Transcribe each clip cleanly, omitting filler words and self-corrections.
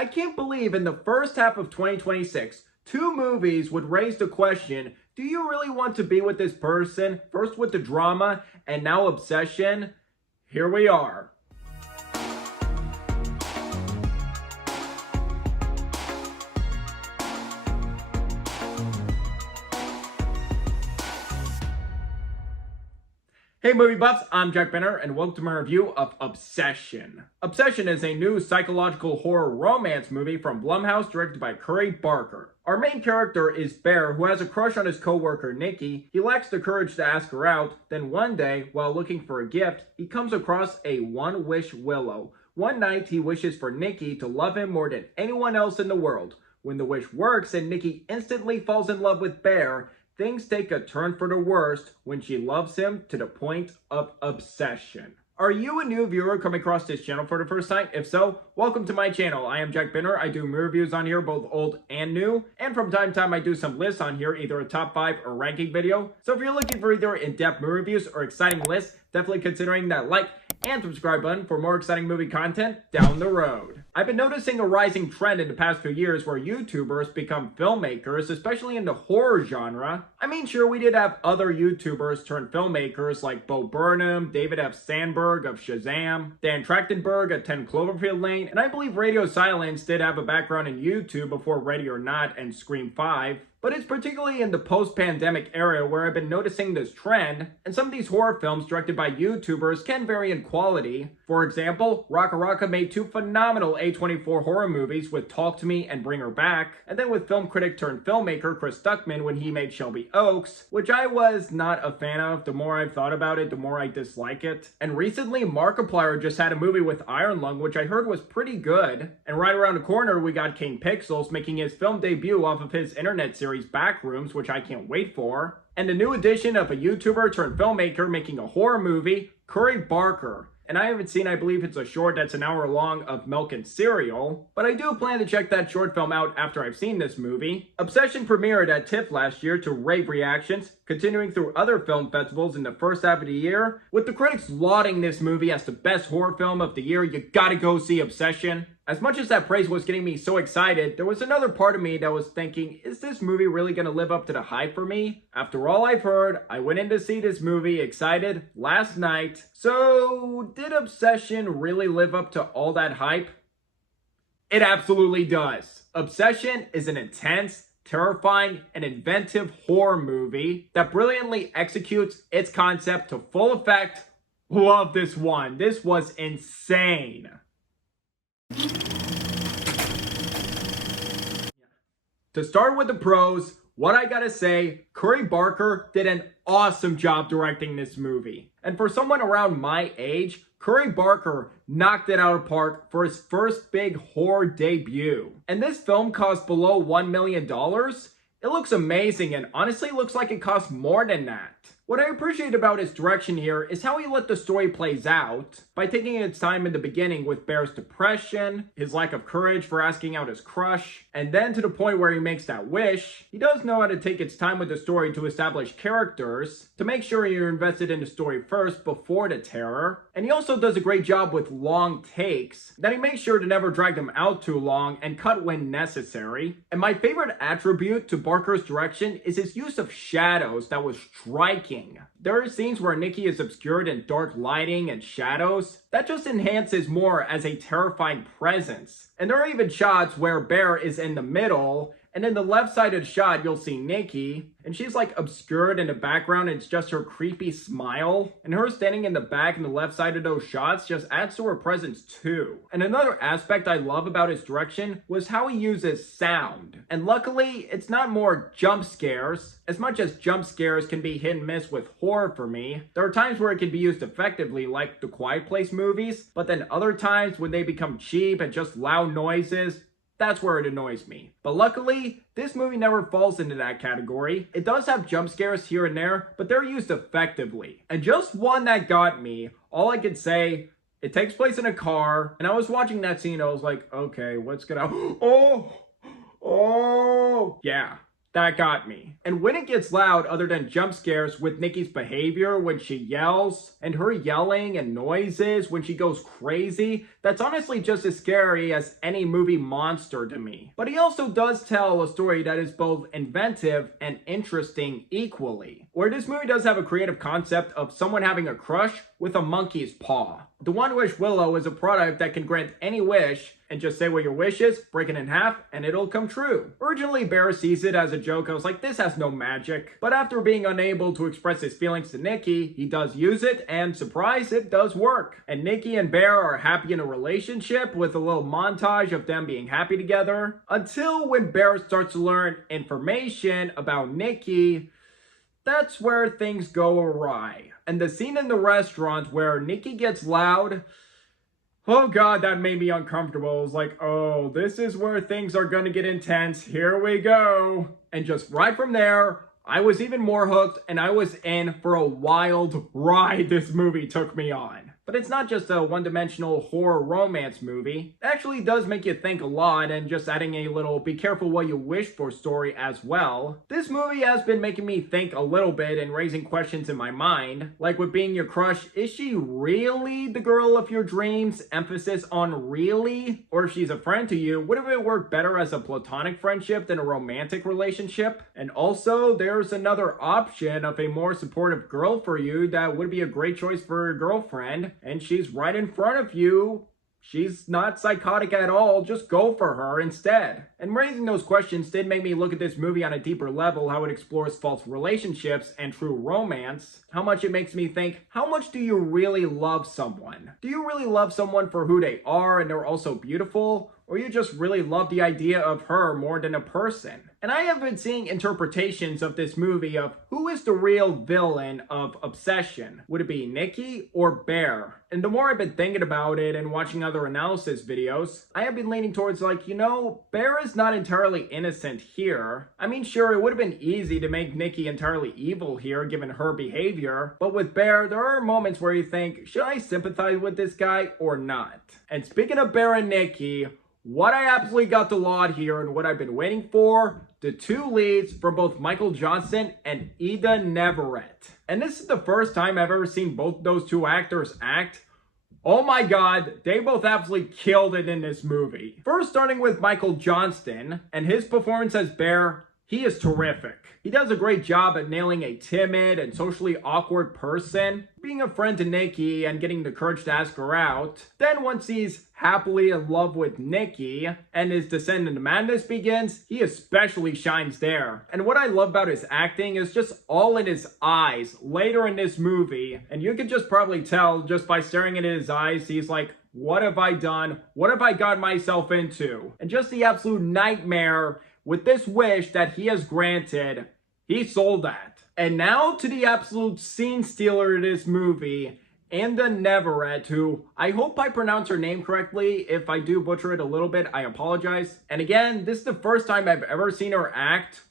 I can't believe in the first half of 2026, two movies would raise the question, do you really want to be with this person? First with the drama, and now obsession? Here we are. Hey movie buffs, I'm Jack Benner and welcome to my review of Obsession. Obsession is a new psychological horror romance movie from Blumhouse directed by Curry Barker. Our main character is Bear, who has a crush on his co-worker Nikki. He lacks the courage to ask her out, then one day, while looking for a gift, he comes across a one-wish willow. One night, he wishes for Nikki to love him more than anyone else in the world. When the wish works and Nikki instantly falls in love with Bear, things take a turn for the worst when she loves him to the point of obsession. Are you a new viewer coming across this channel for the first time? If so, welcome to my channel. I am Jack Benner. I do movie reviews on here, both old and new. And from time to time, I do some lists on here, either a top 5 or ranking video. So if you're looking for either in-depth movie reviews or exciting lists, definitely considering that like and subscribe button for more exciting movie content down the road. I've been noticing a rising trend in the past few years where YouTubers become filmmakers, especially in the horror genre. I mean, sure, we did have other YouTubers turn filmmakers like Bo Burnham, David F. Sandberg of Shazam, Dan Trachtenberg of 10 Cloverfield Lane, and I believe Radio Silence did have a background in YouTube before Ready or Not and Scream 5. But it's particularly in the post-pandemic era where I've been noticing this trend, and some of these horror films directed by YouTubers can vary in quality. For example, Raka Raka made 2 phenomenal A24 horror movies with Talk to Me and Bring Her Back, and then with film critic turned filmmaker Chris Stuckman when he made Shelby Oaks, which I was not a fan of. The more I've thought about it, the more I dislike it. And recently, Markiplier just had a movie with Iron Lung, which I heard was pretty good. And right around the corner, we got King Pixels making his film debut off of his internet series Backrooms, which I can't wait for. And a new addition of a YouTuber turned filmmaker making a horror movie, Curry Barker. And I haven't seen, I believe it's a short that's an hour long of Milk and Cereal, but I do plan to check that short film out after I've seen this movie. Obsession premiered at TIFF last year to rave reactions, continuing through other film festivals in the first half of the year. With the critics lauding this movie as the best horror film of the year, you gotta go see Obsession. As much as that praise was getting me so excited, there was another part of me that was thinking, is this movie really gonna live up to the hype for me? After all I've heard, I went in to see this movie excited last night. So, did Obsession really live up to all that hype? It absolutely does. Obsession is an intense, terrifying, and inventive horror movie that brilliantly executes its concept to full effect. Love this one. This was insane. To start with the pros, what I gotta say, Curry Barker did an awesome job directing this movie. And for someone around my age, Curry Barker knocked it out of the park for his first big horror debut. And this film cost below $1 million. It looks amazing and honestly looks like it cost more than that. What I appreciate about his direction here is how he let the story plays out by taking its time in the beginning with Bear's depression, his lack of courage for asking out his crush, and then to the point where he makes that wish. He does know how to take its time with the story to establish characters, to make sure you're invested in the story first before the terror. And he also does a great job with long takes, that he makes sure to never drag them out too long and cut when necessary. And my favorite attribute to Barker's direction is his use of shadows that was striking. There are scenes where Nikki is obscured in dark lighting and shadows that just enhances more as a terrifying presence. And there are even shots where Bear is in the middle, and in the left side of the shot, you'll see Nikki, and she's like obscured in the background. It's just her creepy smile. And her standing in the back and the left side of those shots just adds to her presence too. And another aspect I love about his direction was how he uses sound. And luckily, it's not more jump scares. As much as jump scares can be hit and miss with horror for me, there are times where it can be used effectively, like the Quiet Place movies, but then other times when they become cheap and just loud noises, that's where it annoys me. But luckily, this movie never falls into that category. It does have jump scares here and there, but they're used effectively. And just one that got me, all I could say, it takes place in a car, and I was watching that scene, I was like, okay, what's gonna, oh, yeah. that got me. And when it gets loud, other than jump scares with Nikki's behavior when she yells, and her yelling and noises when she goes crazy, that's honestly just as scary as any movie monster to me. But he also does tell a story that is both inventive and interesting equally, where this movie does have a creative concept of someone having a crush with a monkey's paw. The One Wish Willow is a product that can grant any wish and just say what your wish is, break it in half, and it'll come true. Originally, Bear sees it as a joke. I was like, this has no magic. But after being unable to express his feelings to Nikki, he does use it, and surprise, it does work. And Nikki and Bear are happy in a relationship with a little montage of them being happy together. Until when Bear starts to learn information about Nikki, that's where things go awry. And the scene in the restaurant where Nikki gets loud, oh god, that made me uncomfortable. I was like, oh, this is where things are gonna get intense. Here we go. And just right from there, I was even more hooked, and I was in for a wild ride this movie took me on. But it's not just a one-dimensional horror romance movie. It actually does make you think a lot, and just adding a little be careful what you wish for story as well. This movie has been making me think a little bit and raising questions in my mind. Like with being your crush, is she really the girl of your dreams? Emphasis on really? Or if she's a friend to you, would it work better as a platonic friendship than a romantic relationship? And also, there's another option of a more supportive girl for you that would be a great choice for your girlfriend. And she's right in front of you. She's not psychotic at all. Just go for her instead. And raising those questions did make me look at this movie on a deeper level, how it explores false relationships and true romance. How much it makes me think, how much do you really love someone? Do you really love someone for who they are and they're also beautiful? Or you just really love the idea of her more than a person? And I have been seeing interpretations of this movie of who is the real villain of Obsession. Would it be Nikki or Bear? And the more I've been thinking about it and watching other analysis videos, I have been leaning towards like, you know, Bear is not entirely innocent here. I mean, sure, it would have been easy to make Nikki entirely evil here given her behavior, but with Bear, there are moments where you think, should I sympathize with this guy or not? And speaking of Bear and Nikki, what I absolutely got the laud here and what I've been waiting for, the two leads from both Michael Johnson and Ida Neverett. And this is the first time I've ever seen both those two actors act. Oh my god, they both absolutely killed it in this movie. First, starting with Michael Johnston and his performance as Bear, he is terrific. He does a great job at nailing a timid and socially awkward person, being a friend to Nikki and getting the courage to ask her out. Then once he's happily in love with Nikki and his descent into madness begins, he especially shines there. And what I love about his acting is just all in his eyes later in this movie. And you can just probably tell just by staring at his eyes, he's like, what have I done? What have I got myself into? And just the absolute nightmare with this wish that he has granted, he sold that. And now to the absolute scene stealer of this movie, Ida Neverett, who I hope I pronounce her name correctly. If I do butcher it a little bit, I apologize. And again, this is the first time I've ever seen her act.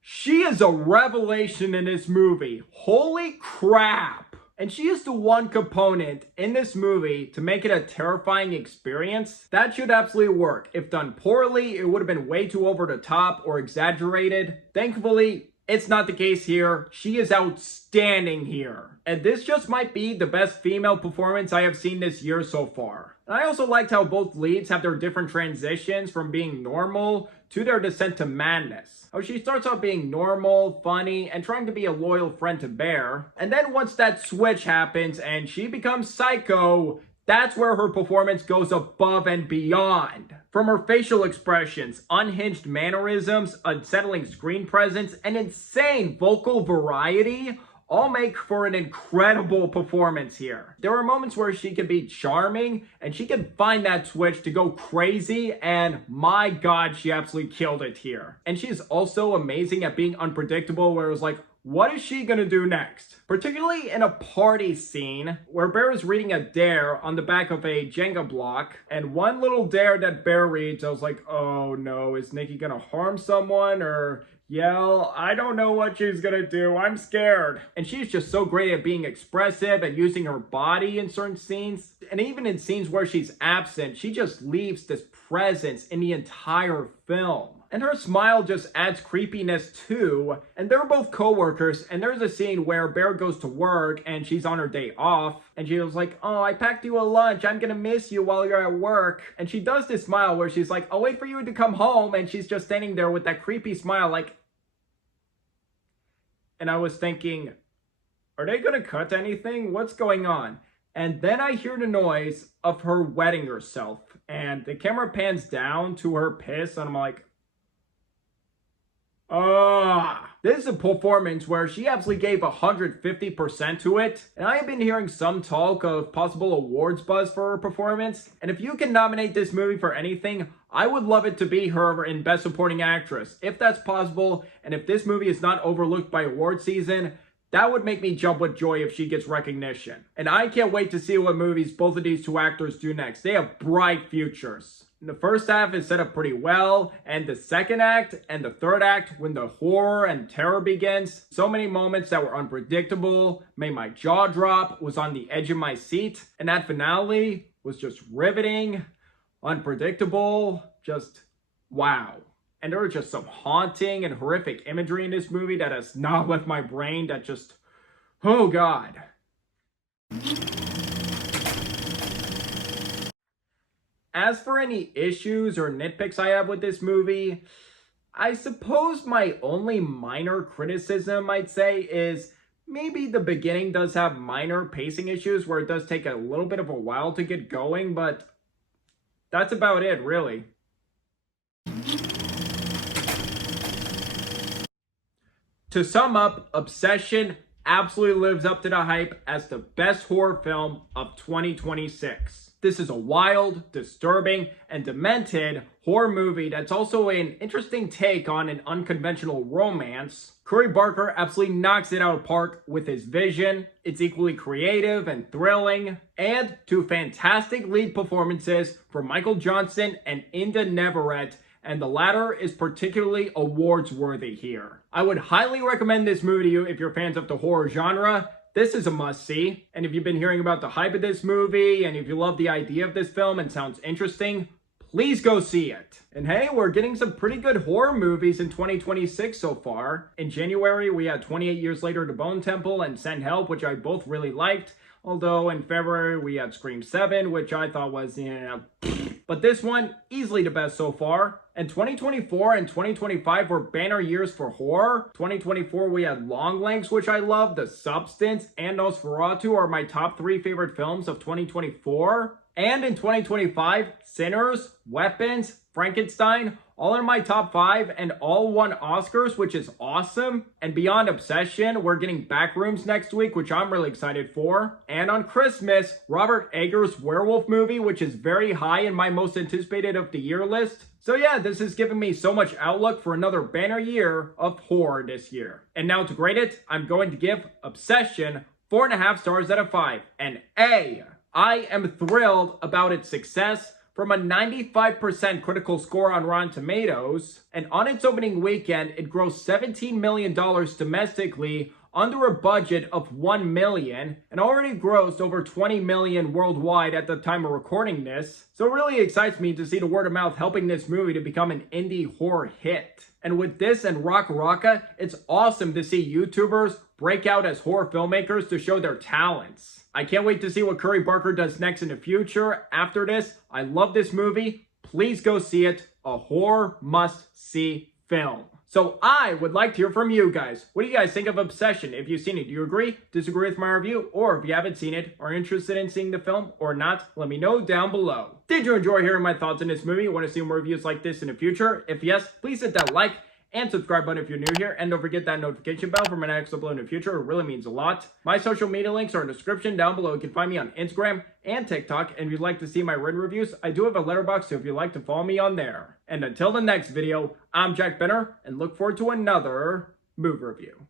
She is a revelation in this movie. Holy crap. And she is the one component in this movie to make it a terrifying experience. That should absolutely work. If done poorly, it would have been way too over the top or exaggerated. Thankfully, it's not the case here. She is outstanding here. And this just might be the best female performance I have seen this year so far. And I also liked how both leads have their different transitions from being normal to their descent to madness. How she starts out being normal, funny, and trying to be a loyal friend to Bear. And then once that switch happens and she becomes psycho, that's where her performance goes above and beyond. From her facial expressions, unhinged mannerisms, unsettling screen presence, and insane vocal variety, all make for an incredible performance here. There are moments where she can be charming and she can find that switch to go crazy, and my god, she absolutely killed it here. And she's also amazing at being unpredictable, where it was like, what is she gonna do next? Particularly in a party scene where Bear is reading a dare on the back of a Jenga block, and one little dare that Bear reads, I was like, oh no, is Nikki gonna harm someone, or yell, I don't know what she's gonna do, I'm scared. And she's just so great at being expressive and using her body in certain scenes. And even in scenes where she's absent, she just leaves this presence in the entire film. And her smile just adds creepiness too. And they're both co-workers, and there's a scene where Bear goes to work and she's on her day off. And she was like, oh, I packed you a lunch. I'm gonna miss you while you're at work. And she does this smile where she's like, I'll wait for you to come home. And she's just standing there with that creepy smile like... And I was thinking, are they gonna cut anything? What's going on? And then I hear the noise of her wetting herself. And the camera pans down to her piss, and I'm like, this is a performance where she absolutely gave 150% to it. And I have been hearing some talk of possible awards buzz for her performance. And if you can nominate this movie for anything, I would love it to be her in Best Supporting Actress, if that's possible. And if this movie is not overlooked by award season, that would make me jump with joy if she gets recognition. And I can't wait to see what movies both of these two actors do next. They have bright futures. The first half is set up pretty well, and the second act and the third act, when the horror and terror begins, so many moments that were unpredictable, made my jaw drop, was on the edge of my seat, and that finale was just riveting, unpredictable, just wow. And there was just some haunting and horrific imagery in this movie that has not left my brain, that just, oh God. As for any issues or nitpicks I have with this movie, I suppose my only minor criticism, I'd say, is maybe the beginning does have minor pacing issues where it does take a little bit of a while to get going, but that's about it, really. To sum up, Obsession absolutely lives up to the hype as the best horror film of 2026. This is a wild, disturbing, and demented horror movie that's also an interesting take on an unconventional romance. Curry Barker absolutely knocks it out of the park with his vision. It's equally creative and thrilling. And two fantastic lead performances from Michael Johnson and Inda Neverett, and the latter is particularly awards-worthy here. I would highly recommend this movie to you if you're fans of the horror genre. This is a must-see, and if you've been hearing about the hype of this movie, and if you love the idea of this film and sounds interesting, please go see it. And hey, we're getting some pretty good horror movies in 2026 so far. In January, we had 28 Years Later, The Bone Temple, and Send Help, which I both really liked. Although in February, we had Scream 7, which I thought was, but this one, easily the best so far. And 2024 and 2025 were banner years for horror. 2024, we had Longlegs, which I love. The Substance and Nosferatu are my top 3 favorite films of 2024. And in 2025, Sinners, Weapons, Frankenstein, all in my top 5 and all won Oscars, which is awesome. And beyond Obsession, we're getting Backrooms next week, which I'm really excited for. And on Christmas, Robert Eggers' werewolf movie, which is very high in my most anticipated of the year list. So yeah, this is giving me so much outlook for another banner year of horror this year. And now to grade it, I'm going to give Obsession 4.5 stars out of 5. And A, I am thrilled about its success. From a 95% critical score on Rotten Tomatoes, and on its opening weekend, it grossed $17 million domestically under a budget of $1 million, and already grossed over $20 million worldwide at the time of recording this. So it really excites me to see the word of mouth helping this movie to become an indie horror hit. And with this and Rock Rocka, it's awesome to see YouTubers break out as horror filmmakers to show their talents. I can't wait to see what Curry Barker does next in the future. After this, I love this movie. Please go see it. A horror must-see film. So I would like to hear from you guys. What do you guys think of Obsession? If you've seen it, do you agree, disagree with my review? Or if you haven't seen it, are interested in seeing the film or not, let me know down below. Did you enjoy hearing my thoughts on this movie? Want to see more reviews like this in the future? If yes, please hit that like and subscribe button if you're new here, and don't forget that notification bell for my next upload in the future. It really means a lot. My social media links are in the description down below. You can find me on Instagram and TikTok, and if you'd like to see my written reviews, I do have a letterbox, so if you'd like to follow me on there. And until the next video, I'm Jack Benner, and look forward to another movie review.